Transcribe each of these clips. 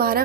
12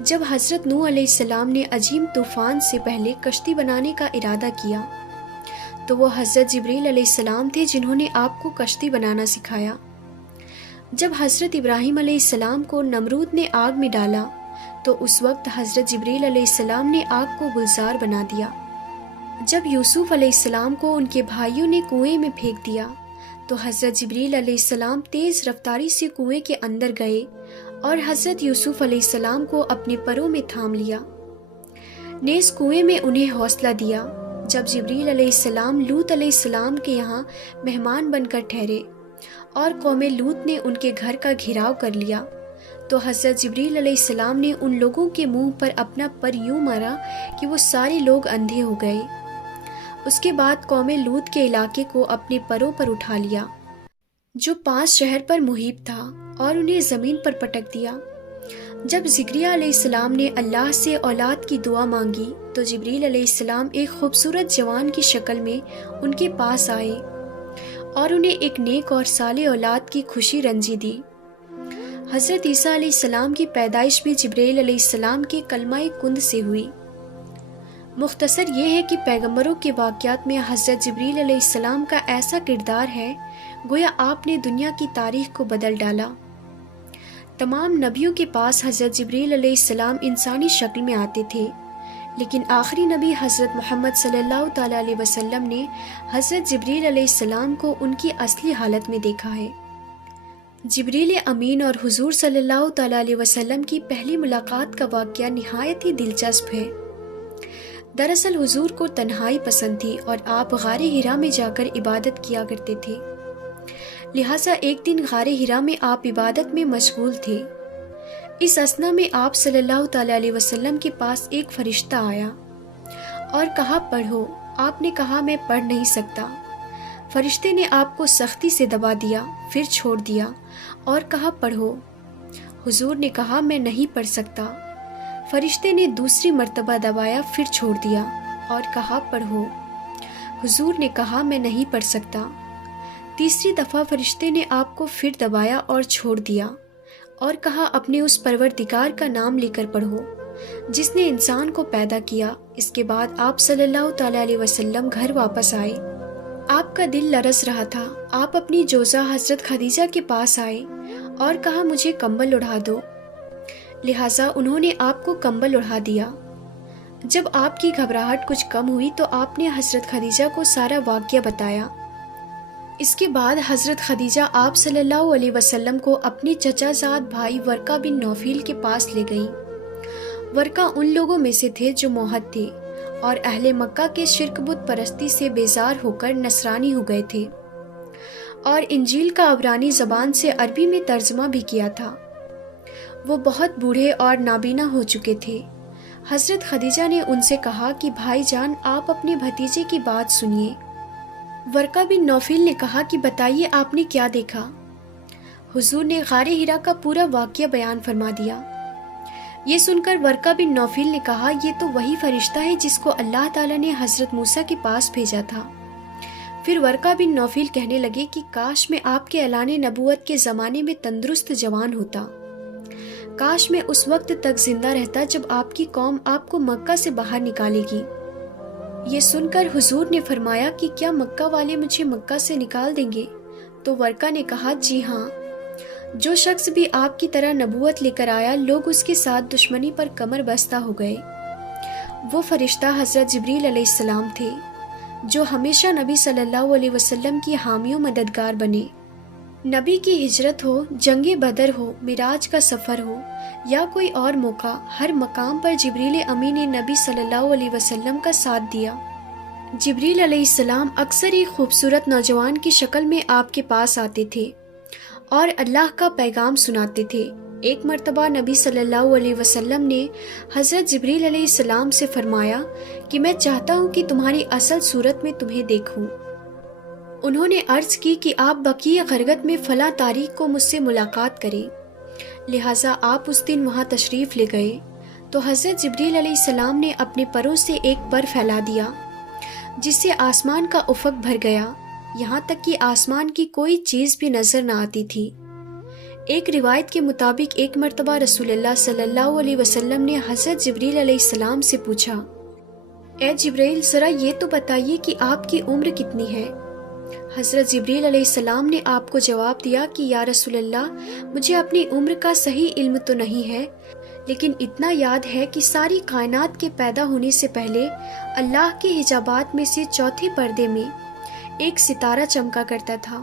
جب حضرت نوح علیہ السلام نے عظیم طوفان سے پہلے کشتی بنانے کا ارادہ کیا تو وہ حضرت جبریل علیہ السلام تھے جنہوں نے آپ کو کشتی بنانا سکھایا۔ جب حضرت ابراہیم علیہ السلام کو نمرود نے آگ میں ڈالا تو اس وقت حضرت جبریل علیہ السلام نے آگ کو گلزار بنا دیا۔ جب یوسف علیہ السلام کو ان کے بھائیوں نے کنویں میں پھینک دیا تو حضرت جبریل علیہ السلام تیز رفتاری سے کنویں کے اندر گئے اور حضرت یوسف علیہ السلام کو اپنے پروں میں تھام لیا۔ نیز کنویں میں انہیں حوصلہ دیا۔ جب جبریل علیہ السلام لوط علیہ السلام کے یہاں مہمان بن کر ٹھہرے اور قوم لوط نے ان کے گھر کا گھیراؤ کر لیا تو حضرت جبریل علیہ السلام نے ان لوگوں کے منہ پر اپنا پر یوں مارا کہ وہ سارے لوگ اندھے ہو گئے۔ اس کے بعد قوم لوط کے علاقے کو اپنے پروں پر اٹھا لیا جو 5 شہر پر محیط تھا اور انہیں زمین پر پٹک دیا۔ جب زکریہ علیہ السلام نے اللہ سے اولاد کی دعا مانگی تو جبریل علیہ السلام ایک خوبصورت جوان کی شکل میں ان کے پاس آئے اور انہیں ایک نیک اور صالح اولاد کی خوشی رنجی دی۔ حضرت عیسیٰ علیہ السلام کی پیدائش بھی جبریل علیہ السلام کے کلمہ کند سے ہوئی۔ مختصر یہ ہے کہ پیغمبروں کے واقعات میں حضرت جبریل علیہ السلام کا ایسا کردار ہے گویا آپ نے دنیا کی تاریخ کو بدل ڈالا۔ تمام نبیوں کے پاس حضرت جبریل علیہ السلام انسانی شکل میں آتے تھے، لیکن آخری نبی حضرت محمد صلی اللہ تعالیٰ علیہ وسلم نے حضرت جبریل علیہ السلام کو ان کی اصلی حالت میں دیکھا ہے۔ جبریل امین اور حضور صلی اللہ تعالیٰ علیہ وسلم کی پہلی ملاقات کا واقعہ نہایت ہی دلچسپ ہے۔ دراصل حضور کو تنہائی پسند تھی اور آپ غار حرا میں جا کر عبادت کیا کرتے تھے، لہٰذا ایک دن غار حرا میں آپ عبادت میں مشغول تھے۔ اس اثنا میں آپ صلی اللہ تعالیٰ علیہ وسلم کے پاس ایک فرشتہ آیا اور کہا پڑھو۔ آپ نے کہا میں پڑھ نہیں سکتا۔ فرشتے نے آپ کو سختی سے دبا دیا، پھر چھوڑ دیا اور کہا پڑھو۔ حضور نے کہا میں نہیں پڑھ سکتا۔ فرشتے نے دوسری مرتبہ دبایا، پھر چھوڑ دیا اور کہا پڑھو۔ حضور نے کہا میں نہیں پڑھ سکتا۔ تیسری دفعہ فرشتے نے آپ کو پھر دبایا اور چھوڑ دیا اور کہا اپنے اس پروردگار کا نام لے کر پڑھو جس نے انسان کو پیدا کیا۔ اس کے بعد آپ صلی اللہ تعالیٰ علیہ وسلم گھر واپس آئے۔ آپ کا دل لرز رہا تھا۔ آپ اپنی جوزہ حضرت خدیجہ کے پاس آئے اور کہا مجھے کمبل اڑا دو، لہٰذا انہوں نے آپ کو کمبل اڑا دیا۔ جب آپ کی گھبراہٹ کچھ کم ہوئی تو آپ نے حضرت خدیجہ کو سارا واقعہ بتایا۔ اس کے بعد حضرت خدیجہ آپ صلی اللہ علیہ وسلم کو اپنے چچا زاد بھائی ورقہ بن نوفل کے پاس لے گئیں۔ ورقہ ان لوگوں میں سے تھے جو موحد تھے اور اہل مکہ کے شرک بت پرستی سے بیزار ہو کر نصرانی ہو گئے تھے اور انجیل کا عبرانی زبان سے عربی میں ترجمہ بھی کیا تھا۔ وہ بہت بوڑھے اور نابینا ہو چکے تھے۔ حضرت خدیجہ نے ان سے کہا کہ بھائی جان آپ اپنے بھتیجے کی بات سنیے۔ ورقہ بن نوفل نے کہا کہ بتائیے آپ نے کیا دیکھا؟ حضور نے غار حرا کا پورا واقعہ بیان فرما دیا۔ یہ سن کر ورقہ بن نوفل نے کہا یہ تو وہی فرشتہ ہے جس کو اللہ تعالیٰ نے حضرت موسیٰ کے پاس بھیجا تھا۔ پھر ورقہ بن نوفل کہنے لگے کہ کاش میں آپ کے اعلان نبوت کے زمانے میں تندرست جوان ہوتا، کاش میں اس وقت تک زندہ رہتا جب آپ کی قوم آپ کو مکہ سے باہر نکالے گی۔ یہ سن کر حضور نے فرمایا کہ کیا مکہ والے مجھے مکہ سے نکال دیں گے؟ تو ورقہ نے کہا جی ہاں، جو شخص بھی آپ کی طرح نبوت لے کر آیا لوگ اس کے ساتھ دشمنی پر کمر بستہ ہو گئے۔ وہ فرشتہ حضرت جبریل علیہ السلام تھے جو ہمیشہ نبی صلی اللہ علیہ وسلم کی حامی و مددگار بنے۔ نبی کی ہجرت ہو، جنگ بدر ہو، معراج کا سفر ہو یا کوئی اور موقع، ہر مقام پر جبریل امین نے نبی صلی اللہ علیہ وسلم کا ساتھ دیا۔ جبریل علیہ السلام اکثر ایک خوبصورت نوجوان کی شکل میں آپ کے پاس آتے تھے اور اللہ کا پیغام سناتے تھے۔ ایک مرتبہ نبی صلی اللہ علیہ وسلم نے حضرت جبریل علیہ السلام سے فرمایا کہ میں چاہتا ہوں کہ تمہاری اصل صورت میں تمہیں دیکھوں۔ انہوں نے عرض کی کہ آپ بقیع غرگت میں فلاں تاریخ کو مجھ سے ملاقات کریں، لہٰذا آپ اس دن وہاں تشریف لے گئے تو حضرت جبریل علیہ السلام نے اپنے پروں سے ایک پر پھیلا دیا جس سے آسمان کا افق بھر گیا، یہاں تک کہ آسمان کی کوئی چیز بھی نظر نہ آتی تھی۔ ایک روایت کے مطابق ایک مرتبہ رسول اللہ صلی اللہ علیہ وسلم نے حضرت جبریل علیہ السلام سے پوچھا، اے جبریل، ذرا یہ تو بتائیے کہ آپ کی عمر کتنی ہے؟ حضرت جبریل علیہ السلام نے آپ کو جواب دیا کہ یا رسول اللہ، مجھے اپنی عمر کا صحیح علم تو نہیں ہے، لیکن اتنا یاد ہے کہ ساری کائنات کے پیدا ہونے سے پہلے اللہ کے حجابات میں سے چوتھے پردے میں ایک ستارہ چمکا کرتا تھا،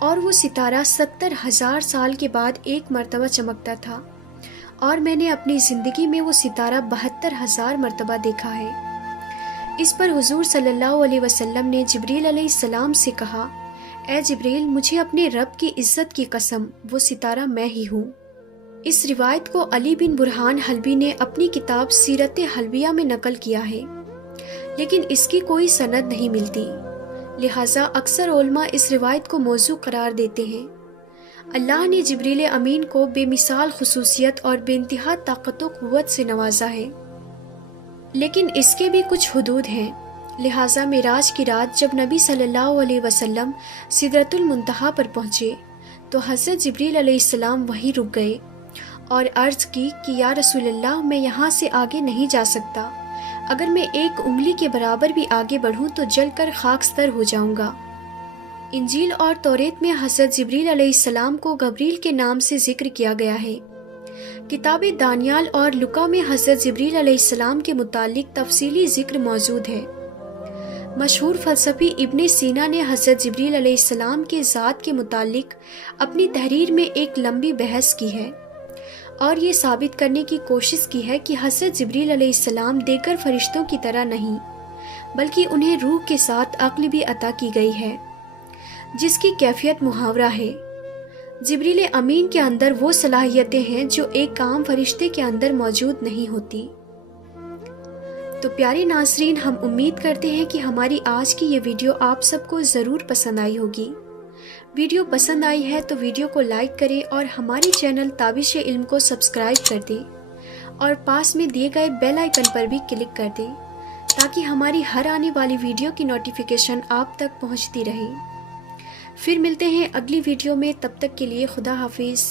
اور وہ ستارہ 70,000 سال کے بعد ایک مرتبہ چمکتا تھا، اور میں نے اپنی زندگی میں وہ ستارہ 72,000 مرتبہ دیکھا ہے۔ اس پر حضور صلی اللہ علیہ وسلم نے جبریل علیہ السلام سے کہا، اے جبریل، مجھے اپنے رب کی عزت کی قسم، وہ ستارہ میں ہی ہوں۔ اس روایت کو علی بن برہان حلبی نے اپنی کتاب سیرت حلبیہ میں نقل کیا ہے، لیکن اس کی کوئی سند نہیں ملتی، لہٰذا اکثر علماء اس روایت کو موضوع قرار دیتے ہیں۔ اللہ نے جبریل امین کو بے مثال خصوصیت اور بے انتہا طاقت و قوت سے نوازا ہے، لیکن اس کے بھی کچھ حدود ہیں، لہٰذا معراج کی رات جب نبی صلی اللہ علیہ وسلم سدرۃ المنتہا پر پہنچے تو حضرت جبریل علیہ السلام وہیں رک گئے اور عرض کی کہ یا رسول اللہ، میں یہاں سے آگے نہیں جا سکتا، اگر میں ایک انگلی کے برابر بھی آگے بڑھوں تو جل کر خاکستر ہو جاؤں گا۔ انجیل اور توریت میں حضرت جبریل علیہ السلام کو گبریل کے نام سے ذکر کیا گیا ہے۔ کتاب دانیال اور لوکا میں حضرت جبریل علیہ السلام کے متعلق تفصیلی ذکر موجود ہے۔ مشہور فلسفی ابن سینا نے حضرت جبریل علیہ السلام کے ذات کے متعلق اپنی تحریر میں ایک لمبی بحث کی ہے اور یہ ثابت کرنے کی کوشش کی ہے کہ حضرت جبریل علیہ السلام دیگر فرشتوں کی طرح نہیں، بلکہ انہیں روح کے ساتھ عقل بھی عطا کی گئی ہے، جس کی کیفیت محاورہ ہے۔ جبریل امین کے اندر وہ صلاحیتیں ہیں جو ایک عام فرشتے کے اندر موجود نہیں ہوتی۔ تو پیارے ناظرین، ہم امید کرتے ہیں کہ ہماری آج کی یہ ویڈیو آپ سب کو ضرور پسند آئی ہوگی۔ ویڈیو پسند آئی ہے تو ویڈیو کو لائک کریں اور ہمارے چینل تابش علم کو سبسکرائب کر دیں اور پاس میں دیے گئے بیل آئیکن پر بھی کلک کر دیں تاکہ ہماری ہر آنے والی ویڈیو کی نوٹیفیکیشن آپ تک پہنچتی رہے۔ پھر ملتے ہیں اگلی ویڈیو میں، تب تک کے لیے خدا حافظ۔